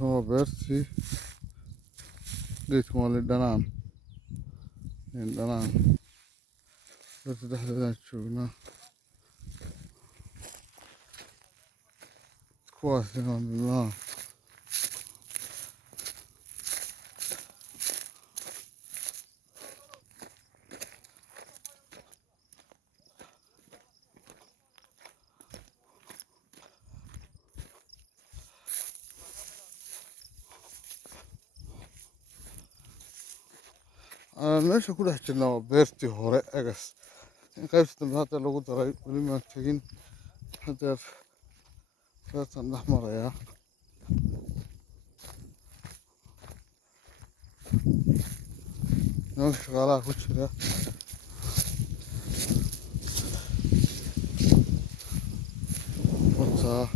هو بيرتي جيت مال الدنان الدنان بيرتي دحدنا شوفنا كويس الحمد لله. أنا meesha ku dhex jirnaa waa beertii hore egas in qaybta dambe hadda lagu daray weli maan tegin hadeer beertan dhex marayaa nimanka shaqaalaha ku jira wataa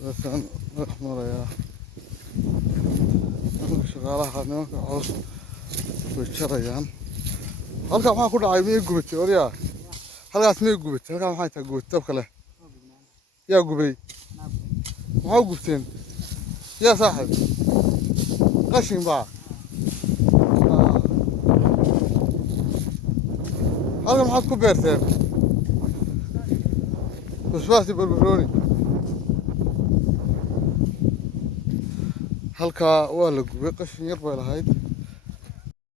beertan dhex marayaa nimanka shaqaalaha nimanka coos way jarayaan. halkaa maxaa ku dhacay miyay gubatay oryaa halkaas miyay gubatay halkaa maxay tahay gubatay dab kale yaa gubay maxaa gubteen yaa saaxib qashin baa halkan maxaad ku beerteen basbaasi barbarooni halkaa waa la gubay qashin yar bay lahayd